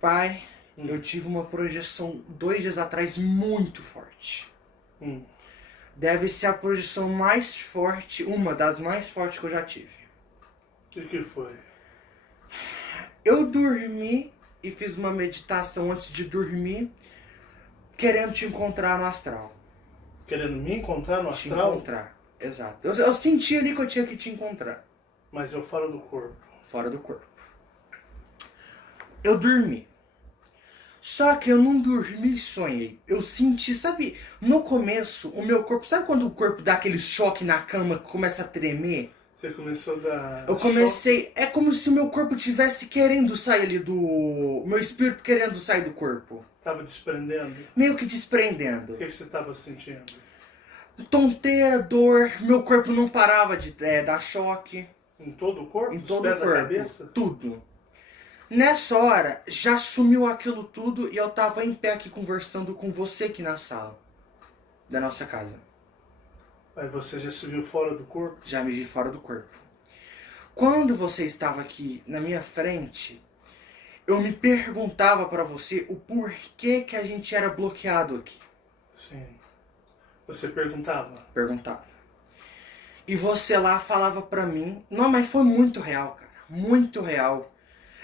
Pai, eu tive uma projeção 2 dias atrás muito forte. Deve ser a projeção mais forte, uma das mais fortes que eu já tive. O que foi? Eu dormi e fiz uma meditação antes de dormir, querendo te encontrar no astral. Querendo me encontrar no Te astral? encontrar, exato. Eu senti ali que eu tinha que te encontrar. Mas eu fora do corpo. Fora do corpo. Eu dormi. Só que eu não dormi e sonhei. Eu senti, sabe, no começo, o meu corpo... Sabe quando o corpo dá aquele choque na cama que começa a tremer? Você começou a dar Eu comecei... É como se o meu corpo tivesse querendo sair ali do... Meu espírito querendo sair do corpo. Tava desprendendo? Meio que desprendendo. O que você tava sentindo? Tonteira, dor, meu corpo não parava de dar choque. Em todo o corpo? Em Dos todo pés o corpo. à cabeça? Tudo. Nessa hora, já sumiu aquilo tudo e eu tava em pé aqui conversando com você aqui na sala da nossa casa. Aí você já subiu fora do corpo? Já me vi fora do corpo. Quando você estava aqui na minha frente, eu me perguntava pra você o porquê que a gente era bloqueado aqui. Sim. Você perguntava? Perguntava. E você lá falava pra mim... Não, mas foi muito real, cara. Muito real.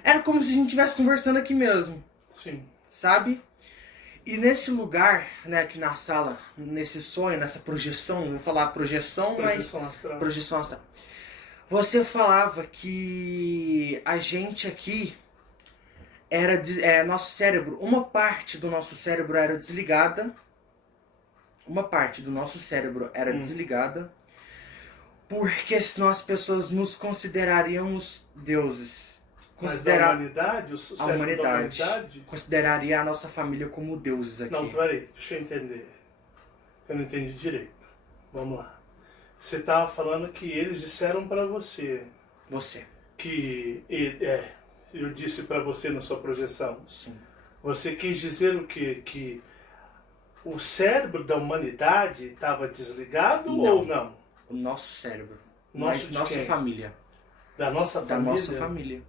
Era como se a gente estivesse conversando aqui mesmo. Sim. Sabe? E nesse lugar, né, aqui na sala, nesse sonho, nessa projeção, vou falar projeção, Projeção astral. projeção astral. Você falava que a gente aqui era nosso cérebro, uma parte do nosso cérebro era desligada. Uma parte do nosso cérebro era desligada, porque senão as pessoas nos considerariam os deuses. Mas da humanidade? O a cérebro humanidade, da humanidade? consideraria a nossa família como deuses aqui. Não, peraí, deixa eu entender. Eu não entendi direito. Vamos lá. Você estava falando que eles disseram para você Você. que... eu disse para você na sua projeção. Sim. Você quis dizer o quê? Que o cérebro da humanidade estava desligado Não. ou não? O nosso cérebro. Nosso de nossa quem? família. Da nossa Da família? nossa família.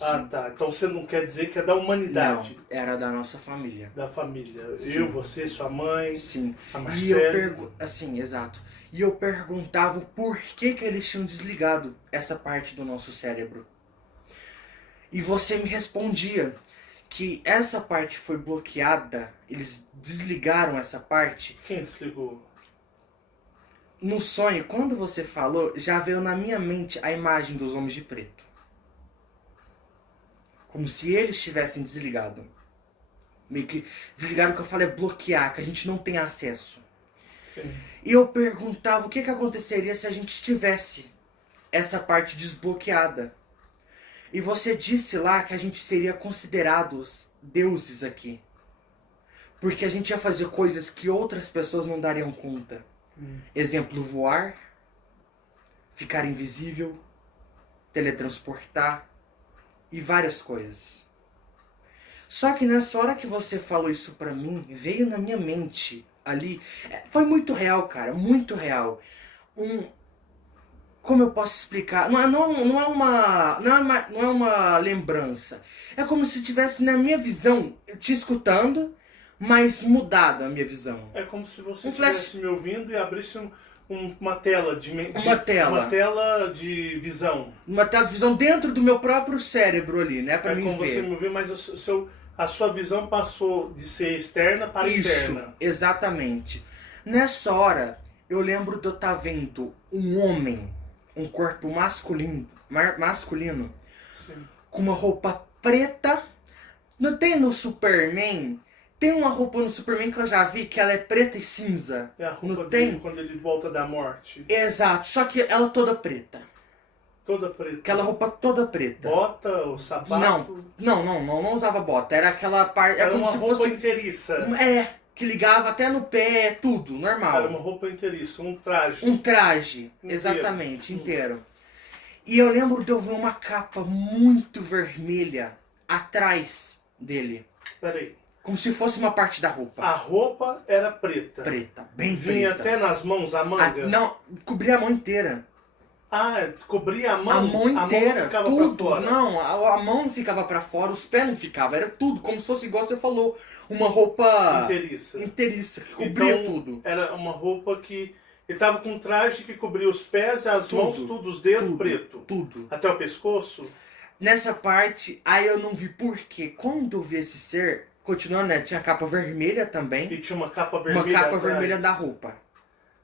Ah, Sim. tá. Então você não quer dizer que é da humanidade? Não, era da nossa família. Da família. Sim. Eu, você, sua mãe, Sim. a E eu Marcela. assim, exato. E eu perguntava por que eles tinham desligado essa parte do nosso cérebro. E você me respondia que essa parte foi bloqueada, eles desligaram essa parte. Quem desligou? No sonho, quando você falou, já veio na minha mente a imagem dos homens de preto. Como se eles tivessem desligado. Meio que desligaram, o que eu falo é bloquear, que a gente não tem acesso. Sim. E eu perguntava o que aconteceria se a gente tivesse essa parte desbloqueada. E você disse lá que a gente seria considerados deuses aqui. Porque a gente ia fazer coisas que outras pessoas não dariam conta. Exemplo, voar, ficar invisível, teletransportar e várias coisas. Só que nessa hora que você falou isso pra mim, veio na minha mente ali, foi muito real, cara, muito real. Como eu posso explicar? Não é uma lembrança. É como se tivesse na minha visão, te escutando, mas mudada a minha visão. É como se você flash. estivesse me ouvindo e abrisse uma tela Uma tela. Uma tela de visão. Uma tela de visão dentro do meu próprio cérebro ali, né? Pra É mim como ver. você me ouviu, mas a sua visão passou de ser externa para interna. Exatamente. Nessa hora, eu lembro de eu estar vendo um homem, um corpo masculino, Sim. com uma roupa preta. Não tem no Superman? Tem uma roupa no Superman que eu já vi que ela é preta e cinza. É a roupa Não dele tem? quando ele volta da morte. Exato, só que ela toda preta. Toda preta. Aquela roupa toda preta. Bota, o sapato. Não usava bota. Era aquela parte. Era como uma se roupa fosse. inteiriça. Que ligava até no pé, tudo, normal. Era uma roupa inteiriça, um traje. Um traje, Inteiro. exatamente, inteiro. E eu lembro de eu ver uma capa muito vermelha atrás dele. Peraí. Como se fosse uma parte da roupa. A roupa era preta. Preta, bem Vinha preta. até nas mãos a manga? Não, cobria a mão inteira. Ah, cobria a mão? A mão inteira, não ficava tudo. pra fora. Não, a mão não ficava pra fora, os pés não ficavam. Era tudo, como se fosse igual você falou. Uma roupa Inteiriça. inteiriça, que cobria Então, tudo. era uma roupa que... Ele tava com um traje que cobria os pés, as mãos, tudo, os dedos tudo, preto. Tudo. Até o pescoço. Nessa parte, aí eu não vi por quê. Quando eu vi esse ser, continuando, né? Tinha capa vermelha também. E tinha uma capa vermelha Uma capa atrás. vermelha da roupa.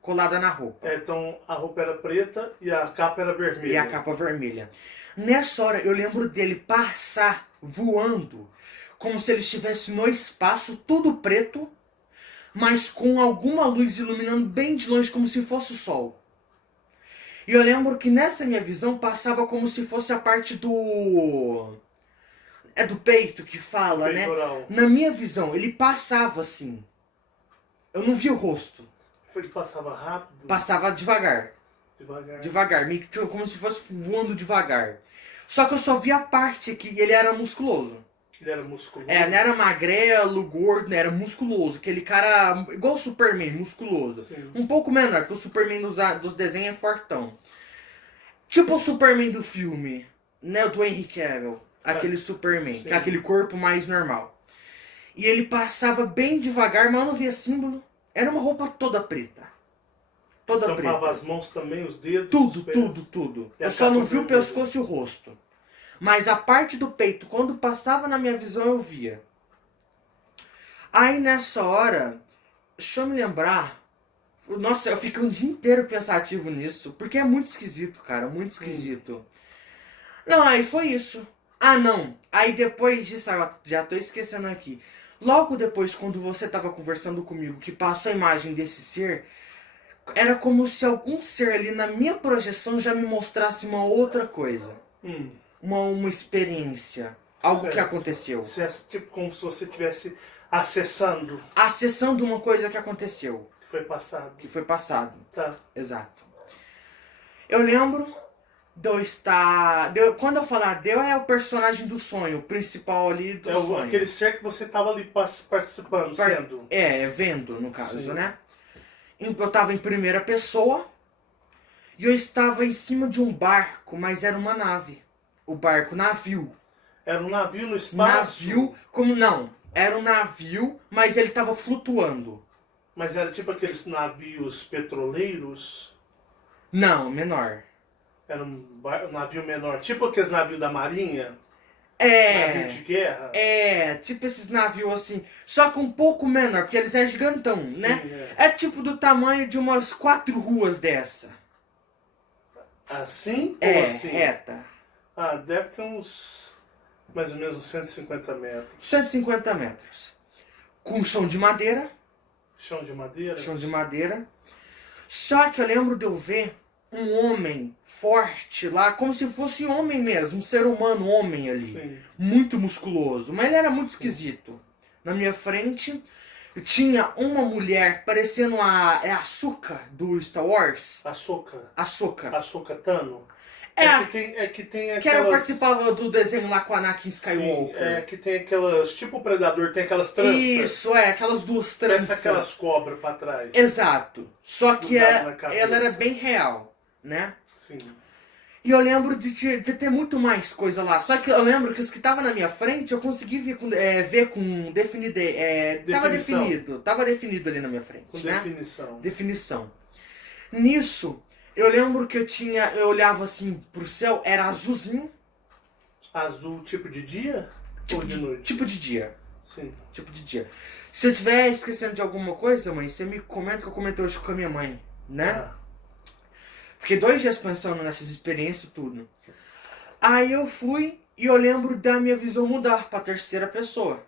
Colada na roupa. Então a roupa era preta e a capa era vermelha. E a capa vermelha. Nessa hora eu lembro dele passar voando, como se ele estivesse no espaço, tudo preto, mas com alguma luz iluminando bem de longe, como se fosse o sol. E eu lembro que nessa minha visão passava como se fosse a parte do... É do peito que fala, Peitoral. né? Na minha visão, ele passava assim. Eu não vi o rosto. Ele passava rápido? Passava devagar. Devagar. Devagar, meio que como se fosse voando devagar. Só que eu só vi a parte aqui e ele era musculoso. Ele era musculoso? É, não era magrelo, gordo, não, era musculoso. Aquele cara, igual o Superman, musculoso. Sim. Um pouco menor, porque o Superman dos desenhos é fortão. Tipo o Superman do filme, né, o do Henry Cavill. Aquele Superman, sim. com aquele corpo mais normal. E ele passava bem devagar, mas eu não via símbolo. Era uma roupa toda preta. Toda Tampava preta. as mãos também, os dedos, Tudo, os pés. tudo. E a Eu só não capa vi o vermelha? pescoço e o rosto. Mas a parte do peito, quando passava na minha visão, eu via. Aí nessa hora, deixa eu me lembrar. Nossa, eu fiquei um dia inteiro pensativo nisso. Porque é muito esquisito, cara. Muito esquisito. Não, aí foi isso. Ah, não. Aí depois disso, já tô esquecendo aqui. Logo depois, quando você tava conversando comigo, que passou a imagem desse ser, era como se algum ser ali na minha projeção já me mostrasse uma outra coisa. Uma experiência. Algo Certo. que aconteceu. Tipo como se você estivesse acessando. Acessando uma coisa que aconteceu. Que foi passado. Que foi passado. Tá. Exato. Eu lembro de eu estar... quando eu falar Deus, é o personagem do sonho. O principal ali do sonho. Aquele ser que você tava ali participando, sendo. Vendo, no caso, Sim. né? Eu tava em primeira pessoa. E eu estava em cima de um barco, mas era uma nave. O barco, navio. Era um navio no espaço? Navio, como não. Era um navio, mas ele estava flutuando. Mas era tipo aqueles navios petroleiros? Não, menor. Era um navio menor, tipo aqueles navios da marinha? Navio de guerra? Tipo esses navios assim, só que um pouco menor, porque eles é gigantão, né? É tipo do tamanho de umas 4 ruas dessa. Assim ou assim? Reta. Ah, deve ter uns, mais ou menos uns 150 metros. 150 metros. Com chão de madeira. Chão de madeira? Chão de madeira. Só que eu lembro de eu ver um homem forte lá, como se fosse homem mesmo, um ser humano, homem ali. Sim. Muito musculoso, mas ele era muito esquisito. Na minha frente tinha uma mulher parecendo a Ahsoka do Star Wars. Ahsoka. Ahsoka. Ahsoka Tano. Que tem aquelas... Que ela participava do desenho lá com a Anakin Skywalker. Sim, que tem aquelas... Tipo o Predador, tem aquelas tranças. Isso, aquelas duas tranças. Parece aquelas cobras pra trás. Exato. Só que Grudado na cabeça. ela era bem real, né? Sim. E eu lembro de ter muito mais coisa lá. Só que eu lembro que os que estavam na minha frente, eu consegui ver com definido. Tava definido ali na minha frente. Com né? definição. Definição. Nisso, eu lembro que eu olhava assim pro céu, era azulzinho. Azul tipo de dia? Ou de noite? Tipo de dia. Sim. Tipo de dia. Se eu estiver esquecendo de alguma coisa, mãe, você me comenta que eu comentei hoje com a minha mãe, né? Ah. Fiquei 2 dias pensando nessas experiências e tudo. Aí eu fui e eu lembro da minha visão mudar pra terceira pessoa,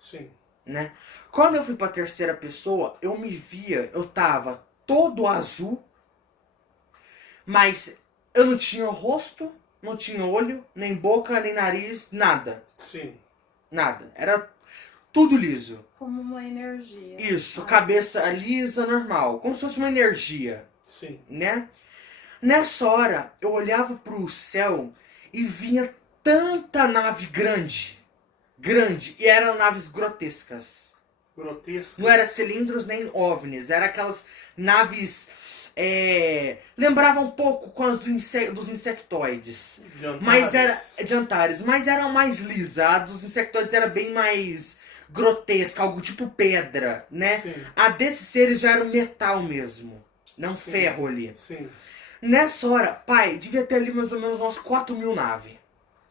Sim. né? Quando eu fui pra terceira pessoa, eu me via, eu tava todo azul, mas eu não tinha rosto, não tinha olho, nem boca, nem nariz, nada. Sim. Nada. Era tudo liso. Como uma energia. Isso, cabeça lisa, normal. Como se fosse uma energia, Sim. né? Nessa hora, eu olhava pro céu e via tanta nave grande. Grande. E eram naves grotescas. Grotescas. Não era cilindros nem ovnis. Era aquelas naves lembrava um pouco com as dos insectoides. De Antares. Mas era de Antares, mas eram mais lisados, os insectoides era bem mais grotesca, algo tipo pedra, né? Sim. A desses seres já era um metal mesmo, não Sim. ferro ali. Sim. Nessa hora, pai, devia ter ali mais ou menos umas 4.000 naves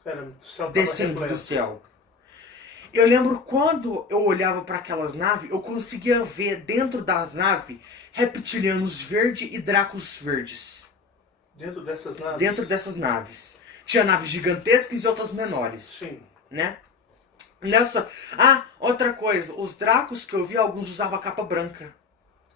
Era, o céu tava descendo repleto. do céu. Eu lembro quando eu olhava para aquelas naves, eu conseguia ver dentro das naves reptilianos verdes e dracos verdes. Dentro dessas naves? Dentro dessas naves. Tinha naves gigantescas e outras menores, Sim. né? Outra coisa, os dracos que eu vi, alguns usavam capa branca.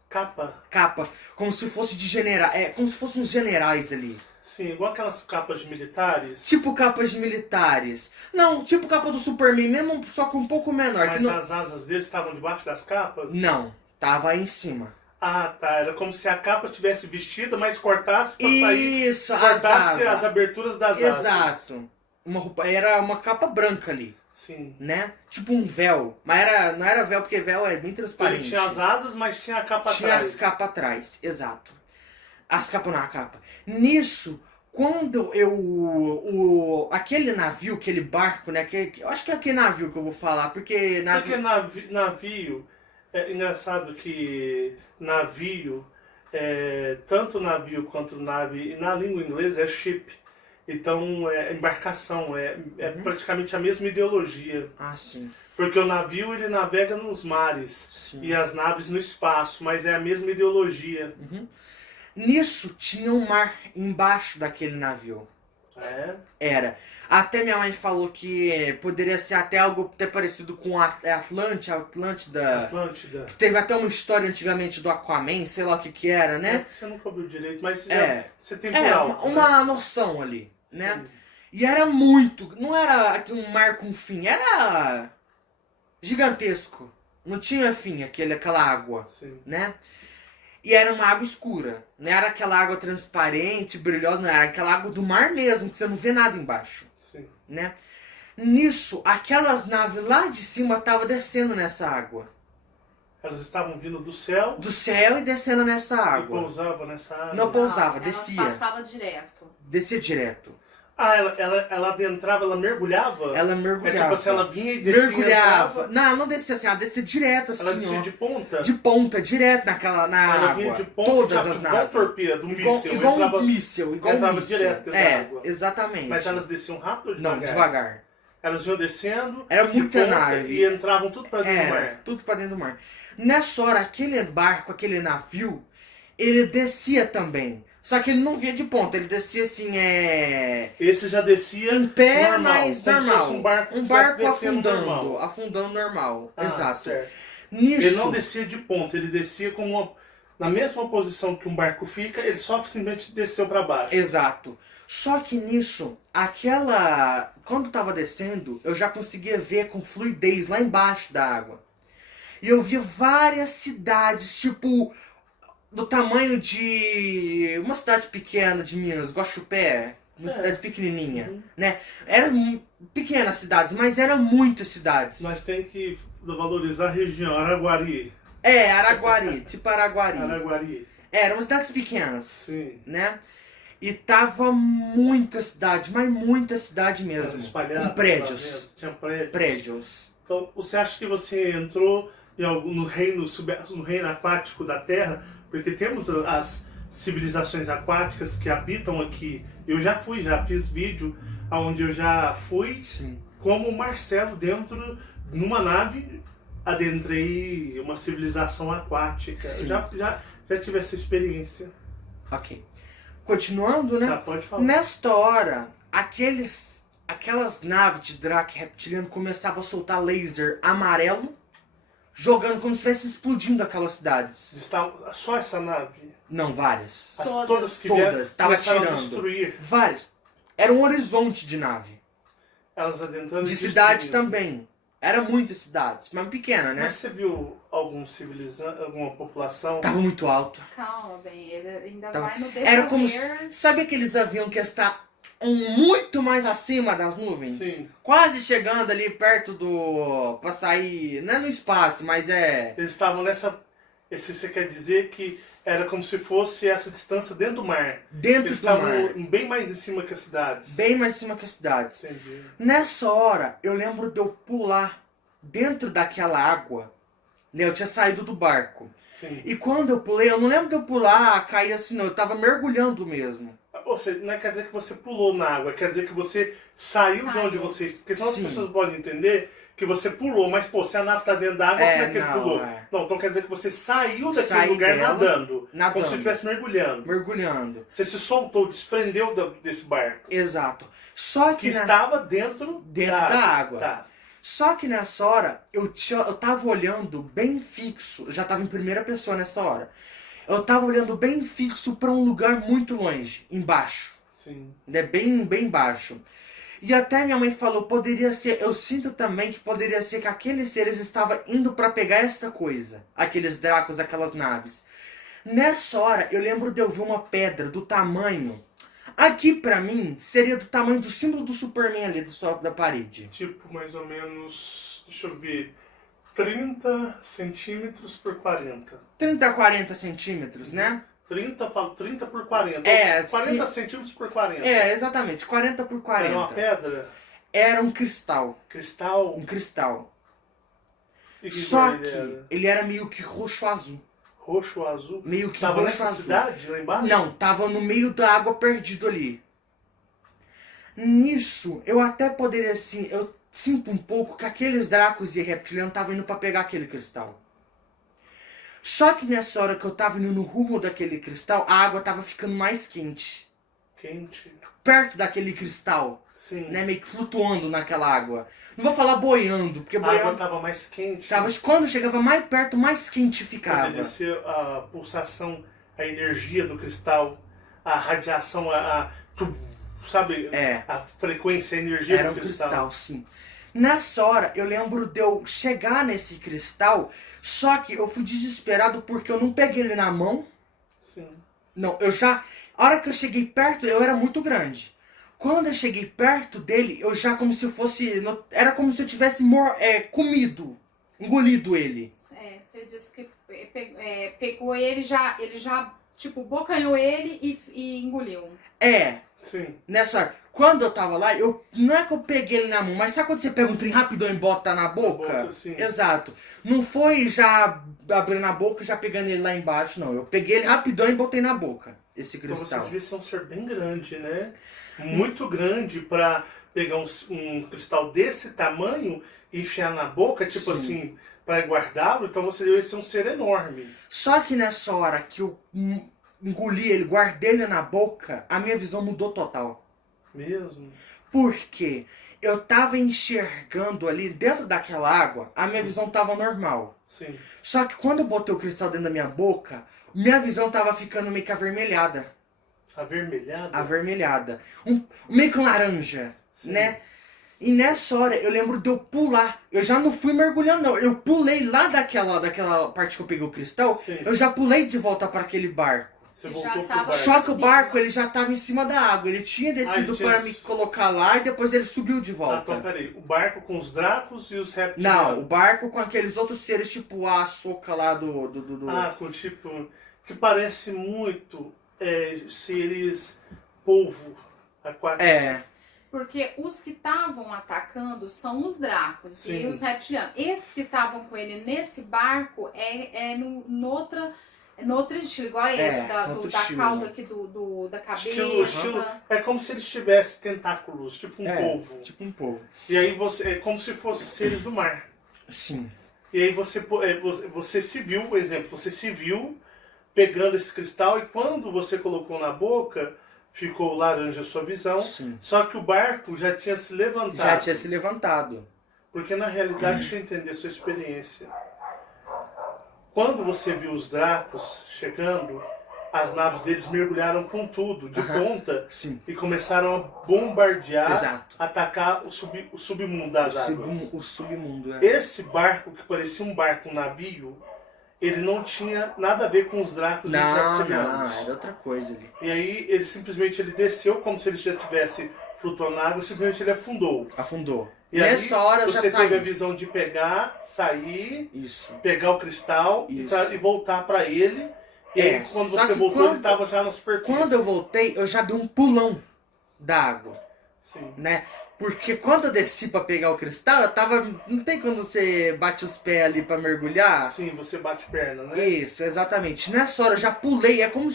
Capa? Como se fosse de general, como se fossem uns generais ali. Sim, igual aquelas capas de militares. Tipo capas de militares. Não, tipo capa do Superman mesmo, só que um pouco menor. Mas que não... as asas deles estavam debaixo das capas? Não, tava aí em cima. Ah, tá. Era como se a capa tivesse vestida, mas cortasse pra sair. Isso, Cortasse as as aberturas das asas. Exato. Era uma capa branca ali, Sim. né? Tipo um véu. Mas não era véu, porque véu é bem transparente. Ele tinha as asas, mas tinha a capa Tinha atrás. as capas atrás, exato. As capas na capa. Nisso, quando aquele navio, aquele barco, né? Eu acho que é aquele navio que eu vou falar, porque Porque navio, é engraçado que navio, tanto navio quanto nave, na língua inglesa é ship. Então é embarcação, é praticamente a mesma ideologia. Ah, sim. Porque o navio ele navega nos mares Sim. e as naves no espaço, mas é a mesma ideologia. Nisso tinha um mar embaixo daquele navio. É? Era. Até minha mãe falou que poderia ser até algo até parecido com a Atlântida. Atlântida. Teve até uma história antigamente do Aquaman, sei lá o que era, né? Você nunca ouviu direito, mas você tem É, alto, uma noção ali, né? Sim. E era muito. Não era um mar com fim, era gigantesco. Não tinha fim aquela água, Sim. né? E era uma água escura. Não era aquela água transparente, brilhosa, não era aquela água do mar mesmo, que você não vê nada embaixo, Sim. né? Nisso, aquelas naves lá de cima estavam descendo nessa água. Elas estavam vindo do céu Do céu e descendo nessa e água. pousavam nessa água. Não pousava, Elas descia. passavam direto. Descia direto. Ah, ela adentrava, ela mergulhava? Ela É mergulhava. tipo assim, ela vinha e descia e mergulhava. entrava? Não descia assim, ela descia direto assim, Ela descia ó. de ponta? De ponta, direto na ela água. vinha de ponta Todas já, as igual naves. torpedo, um míssil. Igual entrava, um míssil, igual um entrava míssil. direto dentro da água. Exatamente. Mas elas desciam rápido ou Não, devagar? devagar. Elas vinham descendo Era de muita ponta nave. e entravam tudo pra dentro do mar. Tudo pra dentro do mar. Nessa hora, aquele barco, aquele navio, ele descia também. Só que ele não via de ponta, ele descia assim, Esse já descia em pé, normal, mas como se normal. fosse um barco que estivesse descendo normal. Afundando normal. Ah, Exato. certo. Nisso, Ele não descia de ponta, ele descia na mesma posição que um barco fica, ele só simplesmente desceu para baixo. Exato. Só que nisso, quando tava descendo, eu já conseguia ver com fluidez lá embaixo da água. E eu via várias cidades, tipo, do tamanho de uma cidade pequena de Minas, Guaxupé, uma cidade pequenininha, né? Eram pequenas cidades, mas eram muitas cidades. Nós temos que valorizar a região, Araguari. Araguari, tipo Araguari. Araguari. Eram cidades pequenas, Sim. né? E tava muita cidade, mas muita cidade mesmo. Espalhada, com prédios. Tinha prédios. Prédios. Então, você acha que você entrou no reino aquático da Terra? Porque temos as civilizações aquáticas que habitam aqui. Eu já fiz vídeo onde eu já fui. Sim. Como o Marcelo dentro numa nave adentrei uma civilização aquática. Sim. Eu já tive essa experiência. Ok. Continuando, né? Tá, pode falar. Nesta hora, aquelas naves de Drake reptiliano começavam a soltar laser amarelo, jogando como se estivesse explodindo aquelas cidades. Só essa nave? Não, várias. Todas que vieram tava começaram a tirando. destruir. Várias. Era um horizonte de nave. Elas adentrando De e cidade destruindo. também. Era muitas cidades, mas pequena, né? Mas você viu alguma população? Tava muito alto. Calma, bem, ele ainda Tava- vai no decorrer. Era como sabe aqueles aviões que estão muito mais acima das nuvens? Sim. Quase chegando ali perto pra sair, não é no espaço, mas Eles estavam Esse você quer dizer que era como se fosse essa distância dentro do mar. Dentro Eles do mar. estavam bem mais em cima que as cidades. Bem mais em cima que as cidades. Entendi. Nessa hora, eu lembro de eu pular dentro daquela água. Né? Eu tinha saído do barco. Sim. E quando eu pulei, eu não lembro de eu pular, cair assim, não. Eu tava mergulhando mesmo. Ou seja, não quer dizer que você pulou na água, quer dizer que você saiu de onde você... Porque senão as Sim. pessoas podem entender que você pulou, mas pô, se a nave está dentro da água, como é que ele pulou? Não, então quer dizer que você saiu daquele Saí lugar dela, nadando, nadando. como se estivesse mergulhando. Mergulhando. Você se soltou, desprendeu desse barco. Exato. Só Que que estava dentro da água. Tá. Só que nessa hora, eu tava olhando bem fixo. Eu já tava em primeira pessoa nessa hora. Eu tava olhando bem fixo pra um lugar muito longe, embaixo. Sim. Né? Bem baixo. E até minha mãe falou, poderia ser, eu sinto também que poderia ser que aqueles seres estavam indo pra pegar esta coisa. Aqueles dracos, aquelas naves. Nessa hora, eu lembro de eu ver uma pedra do tamanho... Aqui, pra mim, seria do tamanho do símbolo do Superman ali, da parede. Tipo, mais ou menos, deixa eu ver, 30 centímetros por 40. 30 a 40 centímetros, né? 30, falo 30 por 40. É, 40 se- centímetros por 40. É, exatamente, 40 por 40. Era uma pedra, Era um cristal. cristal. Um cristal. E que Só cor que ele era? ele era meio que roxo-azul. Roxo ou azul? Meio que Tava nessa roxo-azul. cidade, lá embaixo? Não, tava no meio da água perdido ali. Nisso, eu até poderia assim, eu sinto um pouco que aqueles dracos e reptilianos estavam indo pra pegar aquele cristal. Só que nessa hora que eu tava indo no rumo daquele cristal, a água tava ficando mais quente. Quente. Perto daquele cristal, Sim. né, meio que flutuando naquela água. Não vou falar boiando, porque A água boiando tava mais quente. tava, quando chegava mais perto, mais quente ficava. Poderia ser a pulsação, a energia do cristal, a radiação, sabe? É. A frequência, a energia Era do um cristal. cristal, sim. Nessa hora, eu lembro de eu chegar nesse cristal, só que eu fui desesperado porque eu não peguei ele na mão. Sim. Não, eu já... A hora que eu cheguei perto, eu era muito grande. Quando eu cheguei perto dele, eu já como se fosse... Era como se eu tivesse comido, engolido ele. É, você disse que pegou ele já, tipo, bocanhou ele e engoliu. É, Sim. nessa hora. Quando eu tava lá, não é que eu peguei ele na mão, mas sabe quando você pega um trem rapidão e bota na boca? boca, sim. Exato. Não foi já abrindo a boca e já pegando ele lá embaixo, não. Eu peguei ele rapidão e botei na boca, esse Então você cristal. devia ser um ser bem grande, né? Muito grande pra pegar um cristal desse tamanho e enfiar na boca, tipo Sim. assim, pra guardá-lo. Então você devia ser um ser enorme. Só que nessa hora que eu engoli ele, guardei ele na boca, a minha visão mudou total. Mesmo. Por quê? Eu tava enxergando ali dentro daquela água, a minha visão tava normal. Sim. Só que quando eu botei o cristal dentro da minha boca, minha visão tava ficando meio que avermelhada. Avermelhado? Avermelhada. Meio que um laranja, Sim. né? E nessa hora eu lembro de eu pular. Eu já não fui mergulhando, não. Eu pulei lá daquela parte que eu peguei o cristal. Sim. Eu já pulei de volta para aquele barco. Você Já voltou pro tava- barco. Só que o Sim. barco ele já tava em cima da água. Ele tinha descido ele tinha para me colocar lá e depois ele subiu de Ah, volta. então peraí. O barco com os dracos e os Não, o reptilianos. barco com aqueles outros seres tipo a soca lá do... Ah, com tipo... Que parece muito seres polvo aquático. É, Porque os que estavam atacando são os dracos Sim. e os reptilianos. Esses que estavam com ele nesse barco no outro estilo, igual esse, outro da estilo. cauda aqui da cabeça. Estilo, é como se eles tivessem tentáculos, tipo um polvo. tipo um povo. E aí é como se fossem seres do mar. Sim. E aí você se viu, por exemplo, você se viu pegando esse cristal e quando você colocou na boca, ficou laranja a sua visão. Sim. Só que o barco já tinha se levantado. Já tinha se levantado. Porque na realidade, deixa eu entender a sua experiência. Quando você viu os dracos chegando, as naves deles mergulharam com tudo, de Aham. ponta, Sim. e começaram a bombardear, Exato. atacar o submundo das águas. O submundo, é. Esse barco, que parecia um barco, um navio, ele não tinha nada a ver com os dracos e os Não, reptilianos. era outra coisa ali. E aí ele simplesmente desceu como se ele já estivesse flutuando na água, simplesmente ele afundou. Afundou. E Nessa aí, hora eu já você teve a saí. visão de pegar, sair, Isso. pegar o cristal Isso. e voltar pra ele. E aí, quando só você que voltou, ele tava já na superfície. Quando eu voltei, eu já dei um pulão da água, Sim. né? Porque quando eu desci pra pegar o cristal, eu tava... Não tem quando você bate os pés ali pra mergulhar? Sim, você bate perna, né? Isso, exatamente. Nessa hora eu já pulei. É como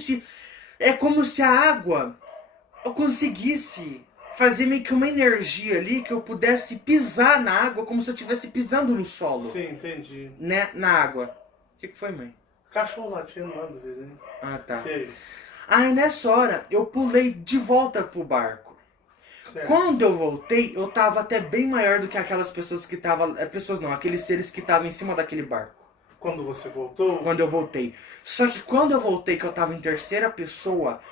se a água eu conseguisse fazer meio que uma energia ali que eu pudesse pisar na água como se eu estivesse pisando no solo, Sim, entendi. né? Na água. O que foi, mãe? Cachorro latindo lá do vizinho. Ah, tá. E aí? Aí nessa hora eu pulei de volta pro barco. Certo. Quando eu voltei, eu tava até bem maior do que aquelas pessoas que estavam... Pessoas não, aqueles seres que estavam em cima daquele barco. Quando você voltou, Quando eu voltei. Só que quando eu voltei, que eu tava em terceira pessoa,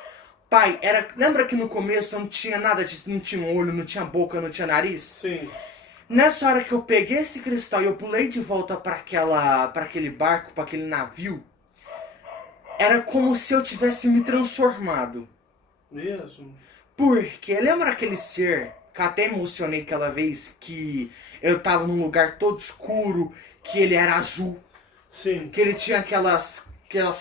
pai, era... Lembra que no começo eu não tinha nada disso, não tinha olho, não tinha boca, não tinha nariz? sim. Nessa hora que eu peguei esse cristal e eu pulei de volta para aquele barco, para aquele navio, era como se eu tivesse me transformado. Mesmo? Porque lembra aquele ser que eu até emocionei aquela vez que eu tava num lugar todo escuro, que ele era azul, Sim. que ele tinha aquelas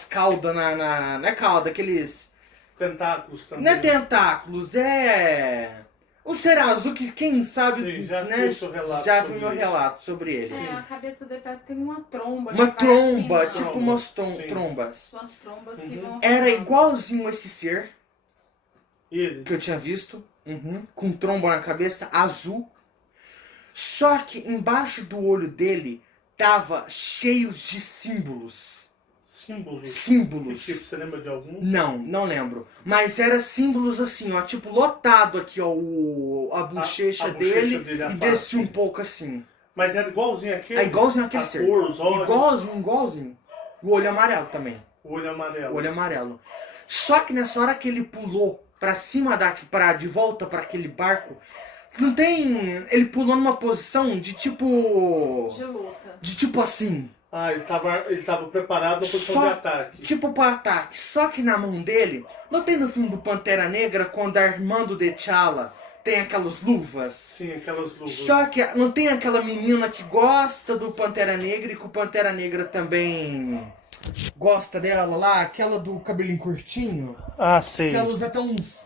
caudas não é cauda, aqueles... Tentáculos também. Não é tentáculos, é... O ser azul que quem sabe, Sim, já né, viu o seu relato já sobre viu meu isso. relato sobre ele. É, a cabeça dele parece que tem uma tromba. Uma que vai tromba, afinando. tipo umas Sim. trombas. Umas trombas que Uhum. vão Era afinando. igualzinho esse ser Ele? que eu tinha visto, com tromba na cabeça, azul. Só que embaixo do olho dele tava cheio de símbolos. Símbolos? Que Símbolos. tipo, você lembra de algum? Não lembro. Mas era símbolos assim, ó, tipo lotado aqui, ó, a bochecha a dele, bochecha dele, a e face. descia um pouco assim. Mas era igualzinho aquele? É igualzinho aquele A ser. cor, os olhos? Igualzinho. O olho amarelo também. O olho amarelo. O olho amarelo. Só que nessa hora que ele pulou pra cima de volta pra aquele barco, não tem... Ele pulou numa posição de tipo... De luta. De tipo assim, Ah, ele tava preparado para posição Só- de ataque. tipo pro ataque. Só que na mão dele, não tem no filme do Pantera Negra, quando a irmã do T'Challa tem aquelas luvas? Sim, aquelas luvas. Só que não tem aquela menina que gosta do Pantera Negra e que o Pantera Negra também gosta dela lá, aquela do cabelinho curtinho, Ah, sei. que ela usa até uns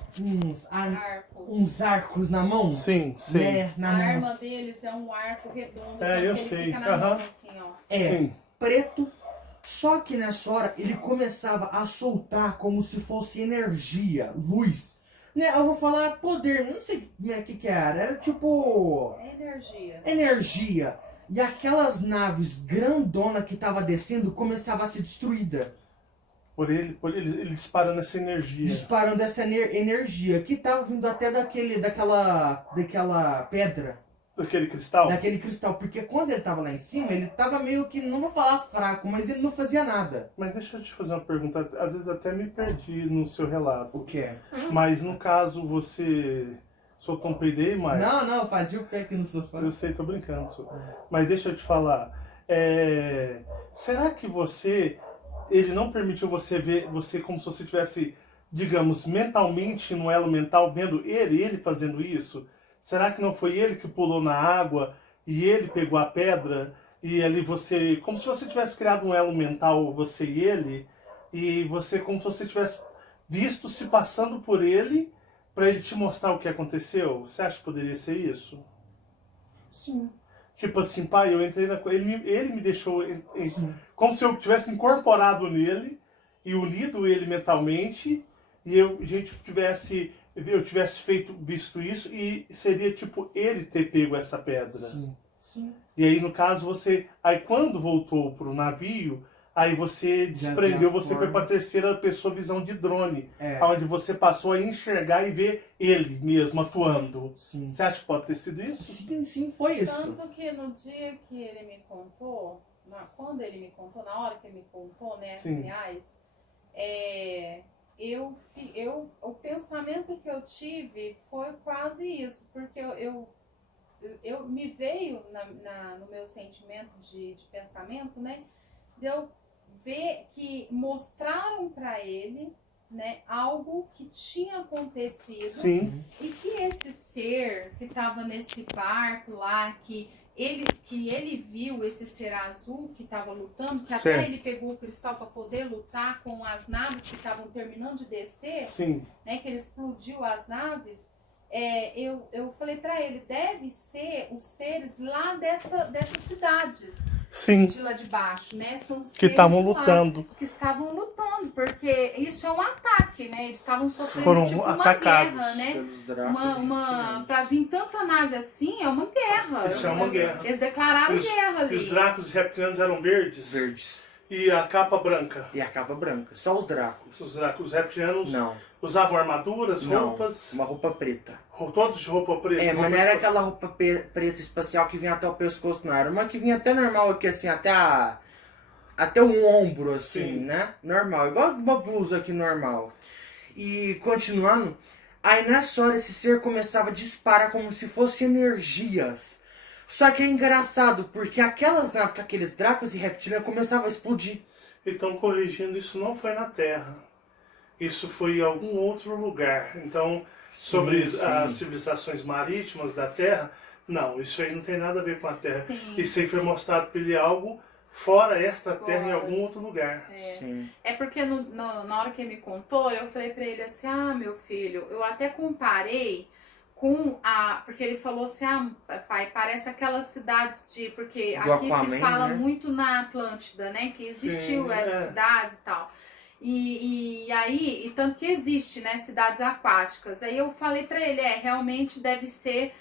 Arcos. arcos na mão, Sim, sim. né, na A mão. arma deles é um arco redondo. É, então eu ele sei. Fica na mão, Aham. assim, ó. É, Sim. preto. Só que nessa hora ele começava a soltar como se fosse energia, luz. Né, eu vou falar poder, não sei o que era. Era tipo É energia. energia. E aquelas naves grandona que tava descendo começava a ser destruída. Por ele disparando essa energia. Disparando essa energia que tava vindo até daquela pedra. Daquele cristal? Daquele cristal, porque quando ele tava lá em cima, ele tava meio que, não vou falar fraco, mas ele não fazia nada. Mas deixa eu te fazer uma pergunta. Às vezes até me perdi no seu relato. O que é? Mas no caso você soltou um peidei, mas... Não, padi o pé aqui no sofá. Eu sei, tô brincando. Mas deixa eu te falar. Será que ele não permitiu você ver você como se você tivesse, digamos, mentalmente no elo mental, vendo ele fazendo isso? Será que não foi ele que pulou na água e ele pegou a pedra e ali você, como se você tivesse criado um elo mental, você e você como se você tivesse visto se passando por ele para ele te mostrar o que aconteceu? Você acha que poderia ser isso? Sim. Tipo assim, pai, eu entrei na coisa, ele me deixou Sim. como se eu tivesse incorporado nele e unido ele mentalmente e eu tivesse visto isso e seria tipo ele ter pego essa pedra. Sim. E aí no caso aí quando voltou pro navio, aí você desprendeu, você foi para terceira pessoa visão de drone, É. onde você passou a enxergar e ver ele mesmo atuando. Sim. Você acha que pode ter sido isso? Sim, foi isso. Tanto que no dia que ele me contou, quando ele me contou, na hora que ele me contou, né, Sim. aliás, o pensamento que eu tive foi quase isso, porque eu me veio no meu sentimento de pensamento, né, de eu ver que mostraram pra ele né, algo que tinha acontecido Sim, e que esse ser que estava nesse barco lá, que ele viu esse ser azul que estava lutando, que certo. até ele pegou o cristal para poder lutar com as naves que estavam terminando de descer, Sim, né, que ele explodiu as naves. Eu falei para ele, deve ser os seres lá dessas cidades sim, de lá de baixo, né? São os que seres estavam de lá lutando. que estavam lutando, porque isso é um ataque, né? Eles estavam sofrendo Foram tipo uma atacados guerra, né? Pelos Dracos. Pra vir tanta nave assim, é uma guerra. Isso é uma guerra. Eles declararam guerra E ali. os dracos reptilianos eram verdes. Verdes. E a capa branca. E a capa branca. Só os Dracos. Os dracos reptilianos Não. usavam armaduras, Não. roupas, Uma roupa preta. todos de roupa preta. É, mas roupa não era espacial. aquela roupa preta espacial que vinha até o pescoço, não. Era uma que vinha até normal aqui, assim, até o ombro, assim, Sim. né? Normal. Igual uma blusa aqui normal. E continuando, aí nessa hora esse ser começava a disparar como se fossem energias. Só que é engraçado, porque aquelas naves com aqueles Dracos e reptilianos começavam a explodir. Então, corrigindo, isso não foi na Terra. Isso foi em algum outro lugar. Então, sobre Sim, sim. as civilizações marítimas da Terra, não, isso aí não tem nada a ver com a Terra. Sim. Isso aí foi mostrado para ele algo fora esta Terra, em Fora. algum outro lugar. Sim. É porque na hora que ele me contou, eu falei pra ele assim, meu filho, eu até comparei com porque ele falou assim, pai, parece aquelas cidades porque Do aqui se Aquaman, fala né? muito na Atlântida, né, que existiu Sim, as cidades e tal. E aí, tanto que existe, né, cidades aquáticas. Aí eu falei pra ele, realmente deve ser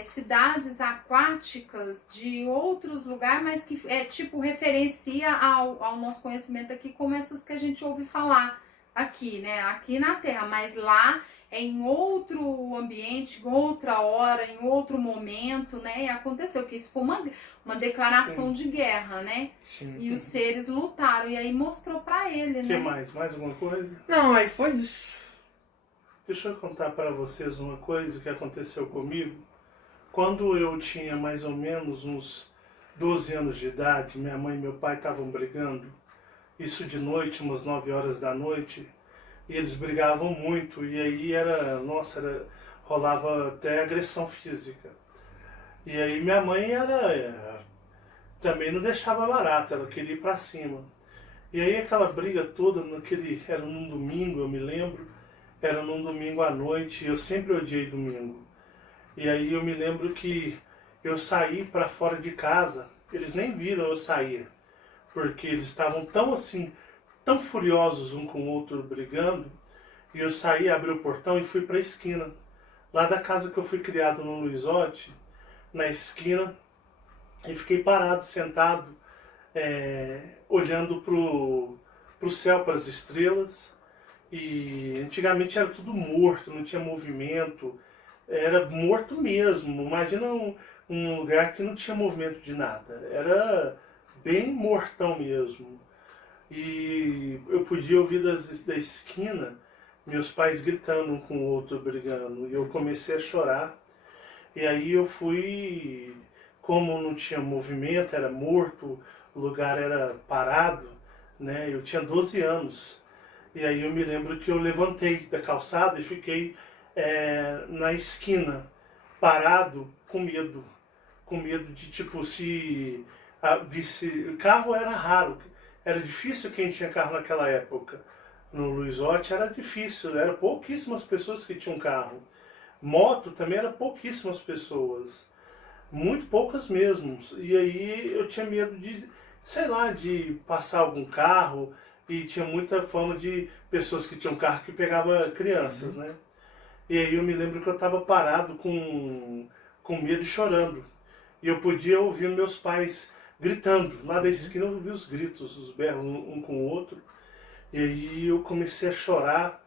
cidades aquáticas de outros lugares, mas que tipo referencia ao nosso conhecimento aqui como essas que a gente ouve falar aqui, né? Aqui na Terra, mas lá é em outro ambiente, em outra hora, em outro momento, né? E aconteceu que isso foi uma declaração de guerra, né? Sim. E os seres lutaram e aí mostrou pra ele, O que né? mais? Mais alguma coisa? Não, aí foi isso. Deixa eu contar para vocês uma coisa que aconteceu comigo. Quando eu tinha mais ou menos uns 12 anos de idade, minha mãe e meu pai estavam brigando. Isso de noite, umas 9 horas da noite. E eles brigavam muito. E aí rolava até agressão física. E aí minha mãe também não deixava barato, ela queria ir para cima. E aí aquela briga toda, era num domingo, eu me lembro. Era num domingo à noite, eu sempre odiei domingo. E aí eu me lembro que eu saí para fora de casa, eles nem viram eu sair, porque eles estavam tão furiosos um com o outro brigando, e eu saí, abri o portão e fui para a esquina, lá da casa que eu fui criado no Luizote, na esquina, e fiquei parado, sentado, olhando pro céu, para as estrelas. E antigamente era tudo morto, não tinha movimento, era morto mesmo. Imagina um lugar que não tinha movimento de nada, era bem mortão mesmo. E eu podia ouvir da esquina meus pais gritando um com o outro, brigando, e eu comecei a chorar. E aí eu fui, como não tinha movimento, era morto, o lugar era parado, né? Eu tinha 12 anos. E aí eu me lembro que eu levantei da calçada e fiquei na esquina, parado, com medo. Com medo de, tipo, se visse... Carro era raro, era difícil quem tinha carro naquela época. No Luizote era difícil, era pouquíssimas pessoas que tinham carro. Moto também era pouquíssimas pessoas, muito poucas mesmo. E aí eu tinha medo de, sei lá, de passar algum carro... E tinha muita fama de pessoas que tinham carro que pegava crianças, né? E aí eu me lembro que eu estava parado com medo e chorando. E eu podia ouvir meus pais gritando. Lá da esquina eu ouvi os gritos, os berros um com o outro. E aí eu comecei a chorar.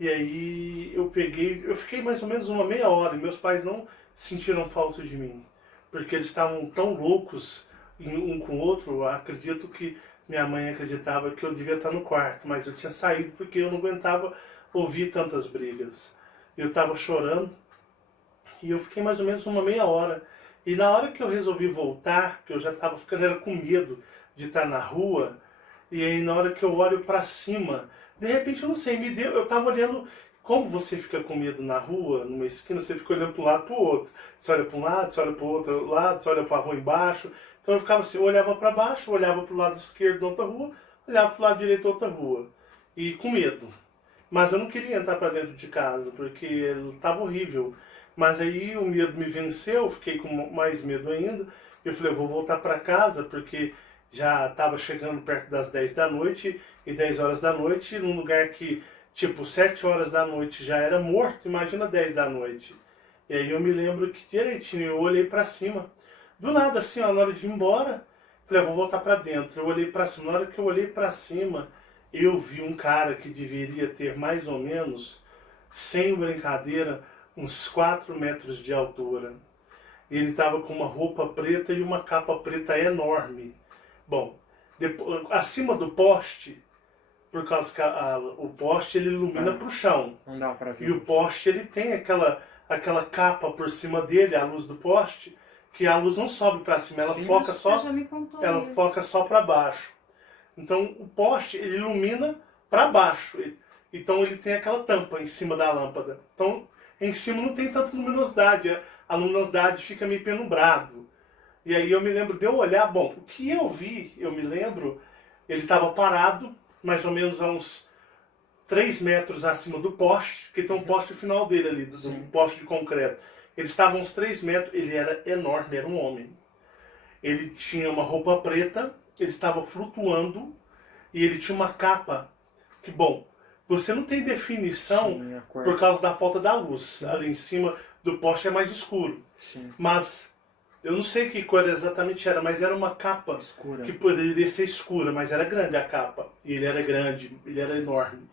E aí eu fiquei mais ou menos uma meia hora. E meus pais não sentiram falta de mim. Porque eles estavam tão loucos um com o outro. Acredito que minha mãe acreditava que eu devia estar no quarto, mas eu tinha saído porque eu não aguentava ouvir tantas brigas. Eu estava chorando e eu fiquei mais ou menos uma meia hora. E na hora que eu resolvi voltar, que eu já estava ficando com medo de estar na rua, E aí na hora que eu olho pra cima, de repente eu não sei, eu tava olhando, como você fica com medo na rua, numa esquina, você fica olhando para um lado pro outro. Você olha para um lado, você olha pro outro lado, você olha pra rua embaixo. Então eu ficava assim, eu olhava para baixo, olhava pro lado esquerdo da outra rua, olhava pro lado direito da outra rua. E com medo. Mas eu não queria entrar para dentro de casa, porque tava horrível. Mas aí o medo me venceu, fiquei com mais medo ainda. Eu falei, eu vou voltar para casa, porque já estava chegando perto das 10 da noite, e 10 horas da noite, num lugar que, tipo, 7 horas da noite já era morto, imagina 10 da noite. E aí eu me lembro que direitinho, eu olhei para cima, do nada assim, ó, na hora de ir embora, falei, eu vou voltar para dentro. Eu olhei para cima, na hora que eu olhei para cima, eu vi um cara que deveria ter mais ou menos, sem brincadeira, uns 4 metros de altura. Ele estava com uma roupa preta e uma capa preta enorme. Bom, depois, acima do poste, por causa que o poste ele ilumina para o chão. Não dá pra ver. E o poste ele tem aquela capa por cima dele, a luz do poste, que a luz não sobe para cima, ela Sim, foca Acho que só, você já me contou ela isso. foca só para baixo. Então o poste ele ilumina para baixo. Então ele tem aquela tampa em cima da lâmpada. Então em cima não tem tanta luminosidade, a luminosidade fica meio penumbrado. E aí eu me lembro de eu olhar, bom, o que eu vi, eu me lembro, ele estava parado, mais ou menos a uns 3 metros acima do poste, porque tem um poste final dele ali, do poste de concreto. Ele estava a uns 3 metros, ele era enorme, era um homem. Ele tinha uma roupa preta, ele estava flutuando, e ele tinha uma capa, que bom, você não tem definição Sim, a cor. por causa da falta da luz. Ali em cima do poste é mais escuro. Sim. Mas eu não sei que cor exatamente era, mas era uma capa Escura. que poderia ser escura, mas era grande a capa. E ele era grande, ele era enorme.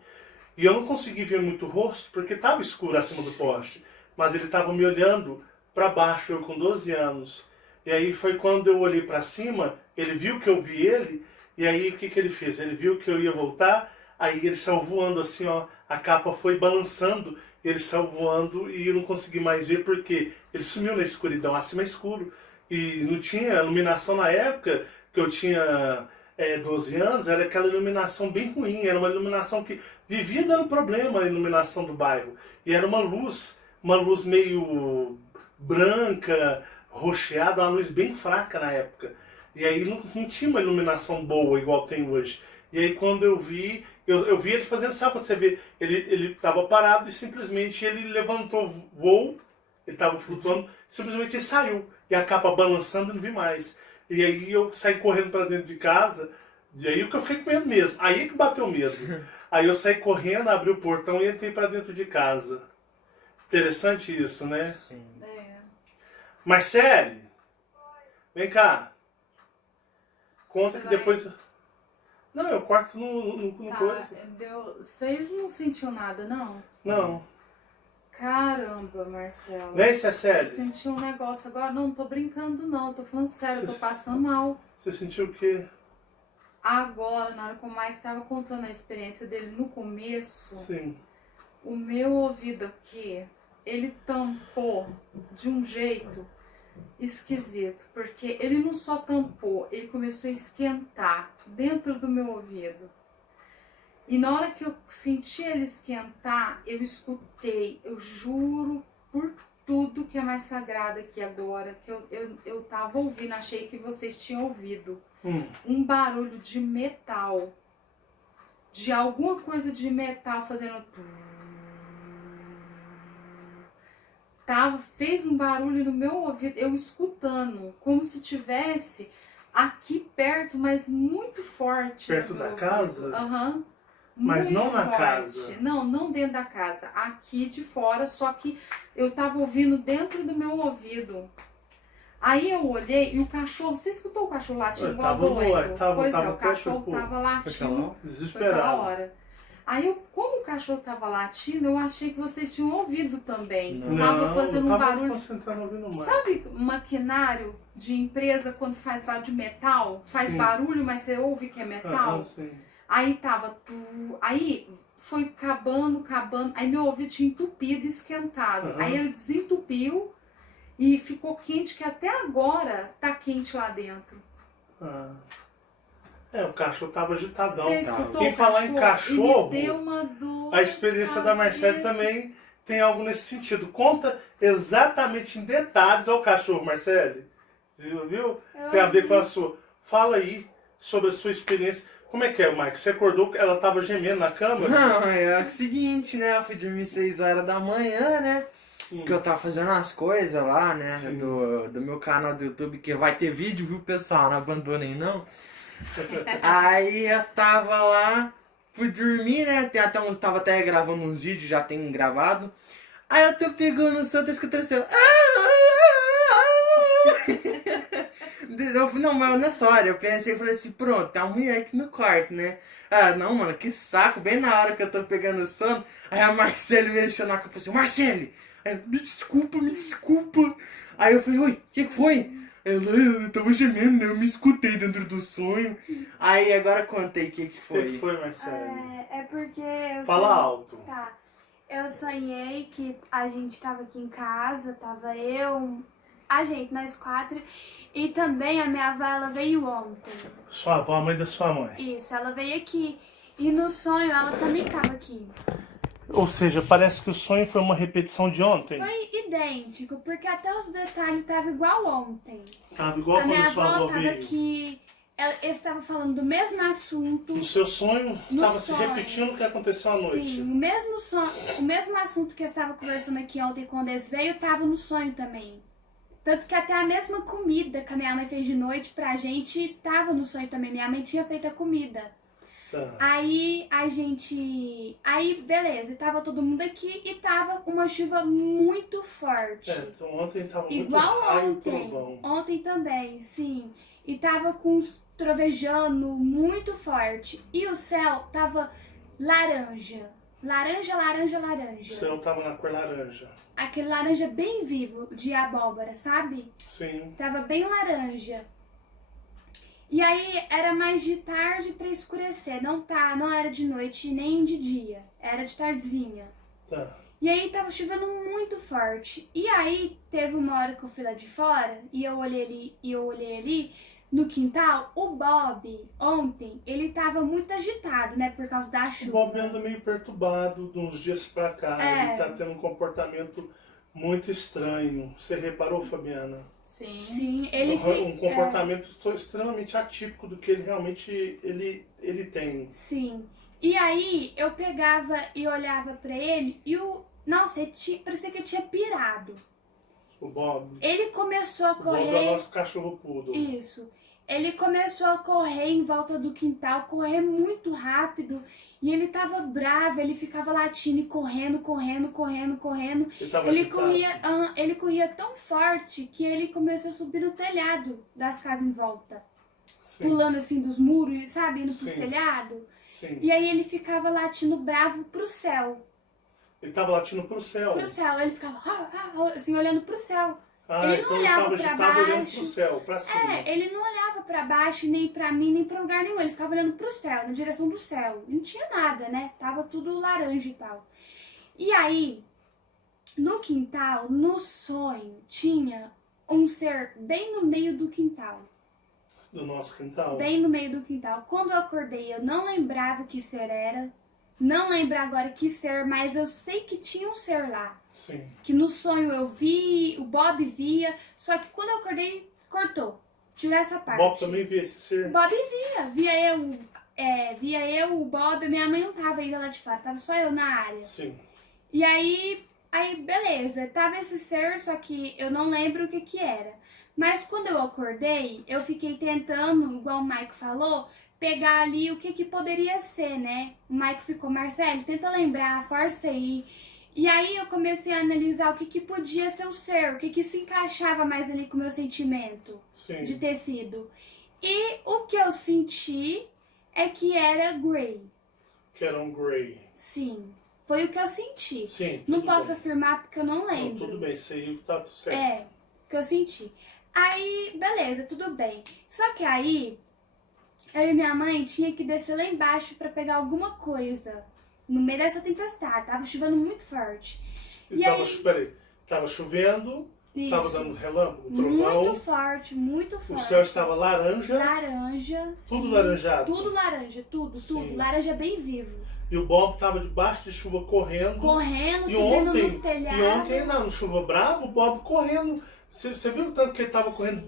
E eu não consegui ver muito o rosto porque estava escuro acima do poste. Mas ele estava me olhando para baixo, eu com 12 anos. E aí foi quando eu olhei para cima, ele viu que eu vi ele, e aí o que, que ele fez? Ele viu que eu ia voltar, aí ele saiu voando assim, ó, a capa foi balançando, ele saiu voando e eu não consegui mais ver porque ele sumiu na escuridão, acima é escuro. E não tinha iluminação na época, que eu tinha 12 anos, era aquela iluminação bem ruim, era uma iluminação que vivia dando problema a iluminação do bairro. E era uma luz meio branca, rocheada, uma luz bem fraca na época. E aí não tinha uma iluminação boa igual tem hoje. E aí quando eu vi ele fazendo, sabe quando você vê, ele estava parado e simplesmente ele levantou voo, ele estava flutuando, simplesmente ele saiu. E a capa balançando e não vi mais. E aí eu saí correndo para dentro de casa, e aí que eu fiquei com medo mesmo. Aí que bateu medo. Aí eu saí correndo, abri o portão e entrei para dentro de casa. Interessante isso, né? Sim. É. Marcele, vem cá. Conta Você que vai- depois... Não, eu corto no Tá, coisa. vocês não sentiu nada, não? Não. Caramba, Marcelo. Vem, se é Eu sério. senti um negócio agora. Não tô brincando, não. Tô falando sério, eu tô passando mal. Você sentiu o quê? Agora, na hora que o Mike tava contando a experiência dele no começo, Sim. o meu ouvido aqui, ele tampou de um jeito esquisito. Porque ele não só tampou, ele começou a esquentar dentro do meu ouvido. E na hora que eu senti ele esquentar, eu escutei, eu juro por tudo que é mais sagrado aqui agora, que eu tava ouvindo, achei que vocês tinham ouvido. Um barulho de metal. De alguma coisa de metal fazendo... Fez um barulho no meu ouvido, eu escutando, como se tivesse aqui perto, mas muito forte. Perto no da meu casa? ouvido. Aham. Mas Muito não na forte. casa? Não dentro da casa. Aqui de fora, só que eu tava ouvindo dentro do meu ouvido. Aí eu olhei e o cachorro... Você escutou o cachorro latindo igual Tava doido? Pois é, tava o cachorro tipo, tava latindo. Foi aquela desesperado. hora. Aí, como o cachorro tava latindo, eu achei que vocês tinham ouvido também. Não. Tava fazendo um barulho... Concentrado ouvindo mais. Sabe maquinário de empresa quando faz barulho de metal? Faz Sim. barulho, mas você ouve que é metal? Sim. Aí tava... Aí foi acabando. Aí meu ouvido tinha entupido e esquentado. Uhum. Aí ele desentupiu e ficou quente, que até agora tá quente lá dentro. O cachorro tava agitadão. Você escutou E o falar em E cachorro, me deu uma dor a experiência de da Marcele cabeça. também tem algo nesse sentido. Conta exatamente em detalhes ao cachorro, Marcele. Viu? Tem a ver com a sua. Fala aí sobre a sua experiência. Como é que é, Mike? Você acordou, ela tava gemendo na cama? Não, é o seguinte, né? Eu fui dormir 6 horas da manhã, né? Porque eu tava fazendo as coisas lá, né? Sim. Do meu canal do YouTube, que vai ter vídeo, viu, pessoal? Não abandonem, não. Aí eu tava lá, fui dormir, né? Tava até gravando uns vídeos, já tem gravado. Aí eu tô pegando o som, tô escutando assim. Não, mas nessa hora eu pensei e falei assim, pronto, tem uma mulher aqui no quarto, né? Ah, não, mano, que saco, bem na hora que eu tô pegando o sono. Aí a Marcele me deixou na cama e falou assim, Marcele, me desculpa, me desculpa. Aí eu falei, oi, o que foi? Eu tava gemendo, né? Eu me escutei dentro do sonho. Aí agora contei o que O foi. que foi, Marcele? É porque eu Fala sonhei- alto. Tá. Eu sonhei que a gente tava aqui em casa, tava eu, a gente, nós 4, e também a minha avó, ela veio ontem. Sua avó, a mãe da sua mãe. Isso, ela veio aqui. E no sonho ela também tava aqui. Ou seja, parece que o sonho foi uma repetição de ontem. Foi idêntico, porque até os detalhes estavam igual ontem. Tava igual A quando minha sua avó avó tava veio. aqui, eles estavam falando do mesmo assunto. No seu sonho, No tava se sonho. repetindo o que aconteceu à noite. Sim, o mesmo assunto que eu estava conversando aqui ontem quando eles veio, tava no sonho também. Tanto que até a mesma comida que a minha mãe fez de noite pra gente tava no sonho também. Minha mãe tinha feito a comida. Tá. Aí a gente. Aí, beleza, e tava todo mundo aqui e tava uma chuva muito forte. Então ontem tava muito Igual raio e ontem. trovão. Ontem também, sim. E tava com uns trovejando muito forte. E o céu tava laranja. Laranja, laranja, laranja. O céu tava na cor laranja. Aquele laranja bem vivo de abóbora, sabe? Sim. Tava bem laranja. E aí era mais de tarde pra escurecer. Não era de noite nem de dia. Era de tardezinha. Tá. E aí tava chovendo muito forte. E aí teve uma hora que eu fui lá de fora e eu olhei ali no quintal, o Bob ontem, ele tava muito agitado, né, por causa da O chuva. Bob anda meio perturbado de uns dias pra cá. É. Ele tá tendo um comportamento muito estranho. Você reparou, Fabiana? Sim. Sim, ele Um comportamento extremamente atípico do que ele realmente ele tem. Sim. E aí eu pegava e olhava pra ele e nossa, parecia que ele tinha pirado. O Bob. Ele começou a O Bob é o correr. nosso cachorro poodle. Isso. Ele começou a correr em volta do quintal, correr muito rápido. E ele tava bravo, ele ficava latindo e correndo, correndo, correndo, correndo. Ele tava Ele agitado. ele corria tão forte que ele começou a subir no telhado das casas em volta. Sim, Pulando assim dos muros, sabe? Indo pros Sim. telhados. sim. E aí ele ficava latindo bravo pro céu. Ele tava latindo pro céu. Pro céu. Ele ficava assim, olhando pro céu. Ah, Ele não então ele olhava tava pra agitado olhando baixo. pro céu, pra cima. Ele não olhava pra baixo, nem pra mim, nem pra lugar nenhum. Ele ficava olhando pro céu, na direção do céu. E não tinha nada, né? Tava tudo laranja e tal. E aí, no quintal, no sonho, tinha um ser bem no meio do quintal. Do nosso quintal. Bem no meio do quintal. Quando eu acordei, eu não lembrava que ser era. Não lembro agora que ser, mas eu sei que tinha um ser lá. Sim. Que no sonho eu vi, o Bob via, só que quando eu acordei, cortou. Tirou essa parte. Bob também via esse ser. O Bob via eu, o Bob, minha mãe não tava ainda lá de fora, tava só eu na área. Sim. E aí beleza, tava esse ser, só que eu não lembro o que era. Mas quando eu acordei, eu fiquei tentando, igual o Mike falou, pegar ali o que poderia ser, né? O Mike ficou, Marcelo, tenta lembrar, força aí. E aí eu comecei a analisar o que podia ser o ser, o que se encaixava mais ali com o meu sentimento Sim. de ter sido. E o que eu senti é que era Grey. Que era um Grey. Sim, foi o que eu senti. Sim. Não tudo posso bem. afirmar porque eu não Não, lembro. tudo bem, isso aí tá tudo certo. É, o que eu senti. Aí, beleza, tudo bem. Só que aí, eu e minha mãe tinha que descer lá embaixo pra pegar alguma coisa. No meio dessa tempestade, tava chovendo muito forte. E aí- peraí, tava chovendo Estava Isso. dando relâmpago, trovão. Muito forte, muito O forte. céu estava laranja. Laranja. Tudo sim. laranjado. Tudo laranja, tudo, Sim. tudo. Laranja bem vivo. E o Bob estava debaixo de chuva correndo. Correndo, E subindo ontem, nos telhados. e ontem lá no Chuva Bravo, o Bob correndo. Você viu o tanto que ele estava correndo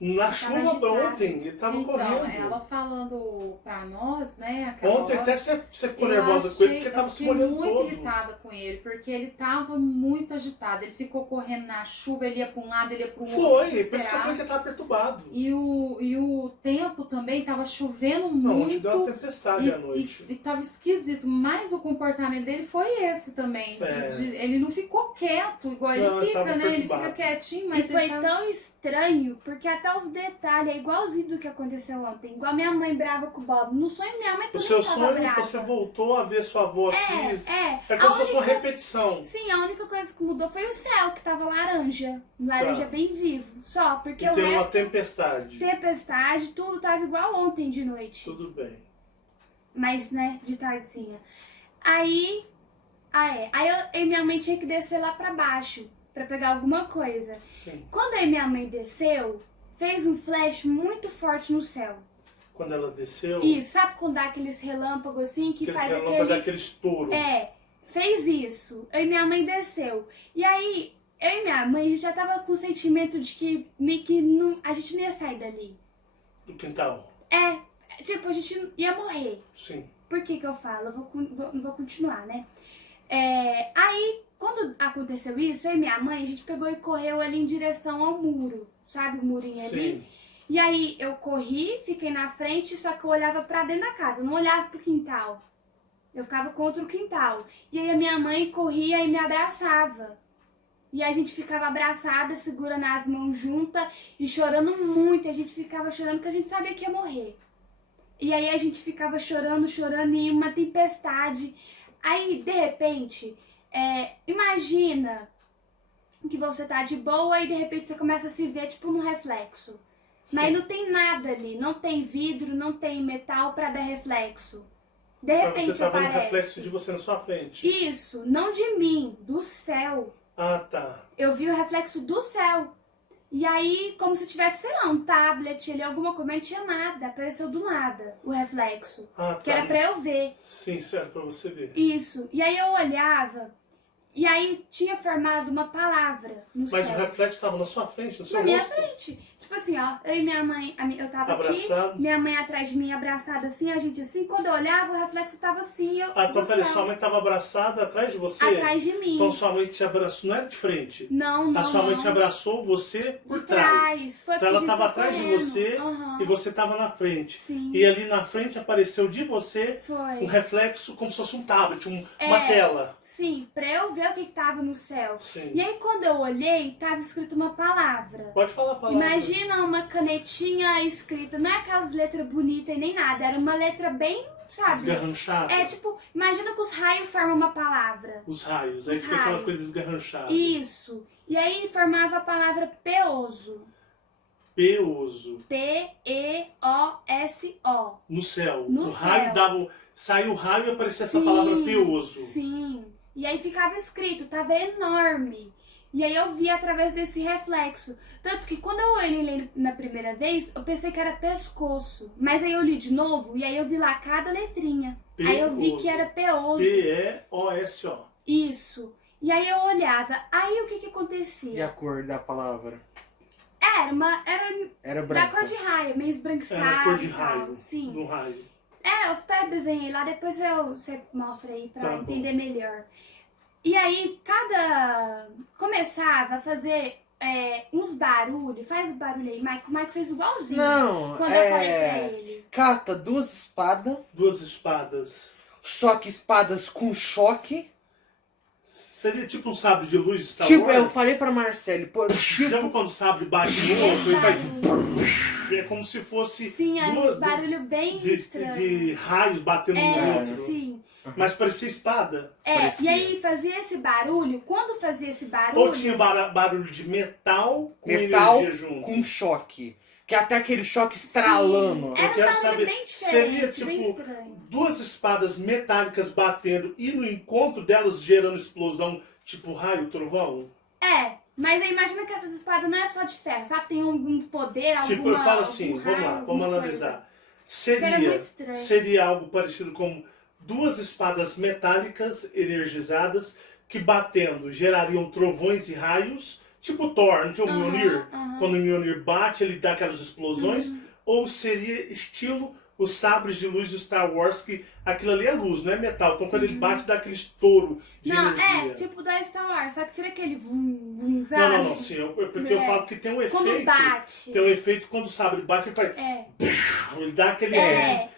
na chuva agitado. ontem? Ele estava Então, correndo. ela falando pra nós, né, aquela Ontem hora, até você ficou eu nervosa com ele porque eu estava se fiquei molhando muito todo. irritada com ele, porque ele tava muito agitado. Ele ficou correndo na chuva, ele ia pra um lado, ele ia pro outro. Foi, por isso que eu desesperado. falei que ele estava perturbado. E o tempo também tava chovendo Não, ontem muito. deu uma tempestade à noite. E tava esquisito, mas o comportamento dele foi esse também. É. Ele não ficou quieto, igual Não, ele ele fica, tava né? Ele perturbado. fica quietinho, E mas foi ele tava... tão estranho, porque até os detalhes é igualzinho do que aconteceu ontem. Igual minha mãe brava com o Bob. No sonho minha mãe O também seu tava sonho, brava. você voltou a ver sua avó aqui. É. É como A se fosse uma única- repetição. Sim, a única coisa que mudou foi o céu, que tava laranja. Laranja Tá. bem vivo. Só, porque E o tem uma resto, tempestade. tempestade, tudo tava igual ontem de noite. Tudo bem. Mas, né, de tardezinha. Aí eu e minha mãe tinha que descer lá pra baixo, pra pegar alguma coisa. Sim. Quando eu e minha mãe desceu, fez um flash muito forte no céu. Quando ela desceu, Isso, sabe quando dá aqueles relâmpagos assim, que aquele faz relâmpago aquele... daquele estouro. Fez isso. Eu e minha mãe desceu. E aí, eu e minha mãe já tava com o sentimento de que meio que não, a gente não ia sair dali. Do quintal. Tipo, a gente ia morrer. Sim. Por que que eu falo? Eu vou continuar, né? Aí, quando aconteceu isso, eu e minha mãe, a gente pegou e correu ali em direção ao muro. Sabe o murinho ali? Sim. E aí, eu corri, fiquei na frente, só que eu olhava pra dentro da casa, eu não olhava pro quintal. Eu ficava contra o quintal. E aí, a minha mãe corria e me abraçava. E a gente ficava abraçada, segurando as mãos juntas e chorando muito. A gente ficava chorando porque a gente sabia que ia morrer. E aí a gente ficava chorando e uma tempestade. Aí, de repente, imagina que você tá de boa e de repente você começa a se ver tipo num reflexo. Mas Sim. não tem nada ali, não tem vidro, não tem metal pra dar reflexo. De Mas repente você tá vendo o aparece. reflexo de você na sua frente. Isso, não de mim, do céu. Ah, tá. Eu vi o reflexo do céu. E aí, como se tivesse, sei lá, um tablet ali, alguma coisa, mas não tinha nada. Apareceu do nada o reflexo. Ah, tá. Que era pra eu ver. Sim, certo, pra você ver. Isso. E aí eu olhava, e aí tinha formado uma palavra no Mas céu. o reflexo estava na sua frente, no seu Na minha rosto. frente. Tipo assim, ó, eu e minha mãe, eu tava Abraçado. aqui, minha mãe atrás de mim, abraçada assim, a gente assim. Quando eu olhava, o reflexo tava assim, eu, Ah, então do peraí, céu, sua mãe estava abraçada atrás de você? atrás de mim. Então sua mãe te abraçou, não era de frente. Não, A sua mãe não. te abraçou, você por De trás. Foi Então ela porque a estava gente atrás de correndo. você Aham. e você estava na frente. Sim. E ali na frente apareceu de você Foi. um reflexo como se fosse um tablet, É. uma tela. Sim, pra eu ver o que tava no céu. Sim. E aí quando eu olhei, tava escrito uma palavra. Pode falar a palavra. Imagina uma canetinha escrita, não é aquelas letras bonitas e nem nada, era uma letra bem, sabe? Esgarranchada. É tipo, imagina que os raios formam uma palavra. Os raios. Aí Os fica aquela raios. coisa esgarranchada. Isso. E aí formava a palavra peoso. Peoso. P-E-O-S-O. No céu. No o raio céu. dava. Saiu o raio e aparecia essa Sim, palavra peoso. Sim. E aí ficava escrito, tava enorme. E aí eu vi através desse reflexo. Tanto que quando eu olhei na primeira vez, eu pensei que era pescoço. Mas aí eu li de novo e aí eu vi lá cada letrinha. Aí eu vi Peoso. que era peoso. P-E-O-S-O. Isso. E aí eu olhava. Aí o que E a acontecia? cor da palavra? Era Era da branca. cor de raio, meio esbranquiçado. Era a cor de e tal. raio. Sim. Do raio. Eu até desenhei lá, depois você mostra aí pra Tá bom. entender melhor. E aí, começava a fazer uns barulhos. Faz o barulho aí, Mike. O Mike fez igualzinho. Não, Quando eu falei pra ele. Cata duas espadas, Duas espadas. só que espadas com choque. Seria tipo um sabre de luz de Star Tipo, Wars? eu falei pra Marcele, pô, Já viu quando o sabre bate no outro? Ele vai... É como se fosse Sim, era duas- uns barulhos bem estranhos. de raios batendo no outro. Sim. Mas parecia espada. E Parecia. aí fazia esse barulho. Quando fazia esse barulho. Ou tinha barulho de metal com metal energia junto. com choque. Que é até aquele choque estralando. Era um quero barulho saber, bem seria, diferente, bem tipo, estranho. Duas espadas metálicas batendo e no encontro delas gerando explosão tipo raio, trovão? Mas aí imagina que essas espadas não é só de ferro, sabe? Tem algum poder, alguma... Tipo, eu falo assim, algum vamos raio, lá, vamos alguma analisar. Era muito estranho. Seria algo parecido com duas espadas metálicas energizadas que batendo gerariam trovões e raios, tipo Thor, não tem o Mjolnir? Quando o Mjolnir bate, ele dá aquelas explosões. Ou seria estilo os sabres de luz do Star Wars, que aquilo ali é luz, não é metal. Então quando ele bate, dá aquele estouro de Não, energia. é, tipo da Star Wars, só que tira aquele vum, vum, sabe? Não, sim, porque eu falo que tem um efeito. Quando bate. Tem um efeito quando o sabre bate, ele faz... Ele dá aquele...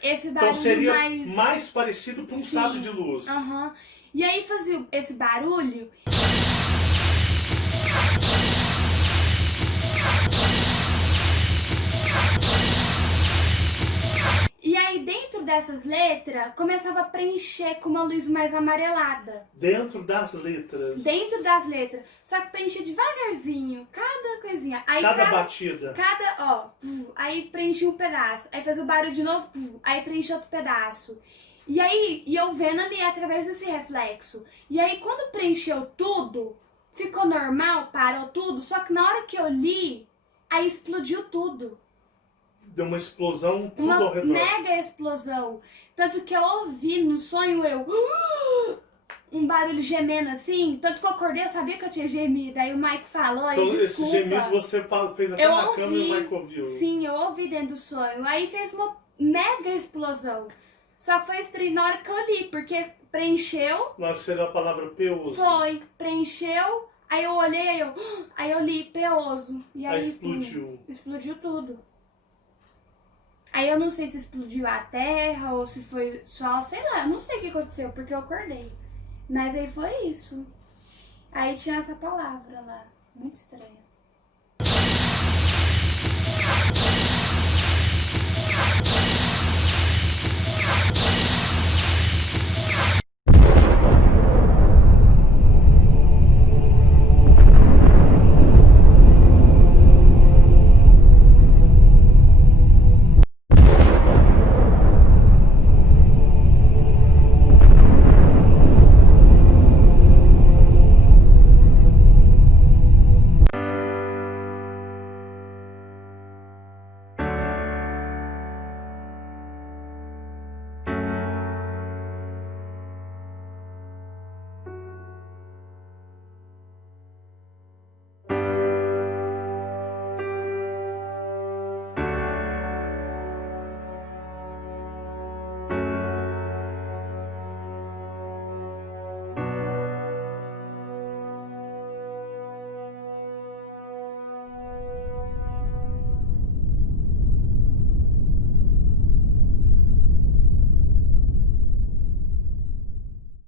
Esse barulho Então seria mais parecido com um Sim. sabre de luz. E aí fazia esse barulho. E aí dentro dessas letras começava a preencher com uma luz mais amarelada. Dentro das letras. Dentro das letras. Só que preenchia devagarzinho, cada coisinha. Aí Cada batida. Aí preenchia um pedaço. Aí fazia o barulho de novo, aí preenchia outro pedaço. E aí, eu vendo ali através desse reflexo. E aí, quando preencheu tudo, ficou normal, parou tudo. Só que na hora que eu li, aí explodiu tudo. Deu uma explosão tudo Uma ao redor. mega explosão. Tanto que eu ouvi no sonho, um barulho gemendo assim. Tanto que eu acordei, eu sabia que eu tinha gemido. Aí o Mike falou, Então desculpa. esse gemido você fez até na câmera e o Mike ouviu. Sim, eu ouvi dentro do sonho. Aí fez uma mega explosão. Só que foi estranho na hora que eu li, porque preencheu. Nós seria a palavra peoso. Foi, preencheu. Aí eu olhei, aí eu li peoso. E aí explodiu. Explodiu tudo. Aí eu não sei se explodiu a terra ou se foi só, sei lá, eu não sei o que aconteceu, porque eu acordei. Mas aí foi isso. Aí tinha essa palavra lá, muito estranha.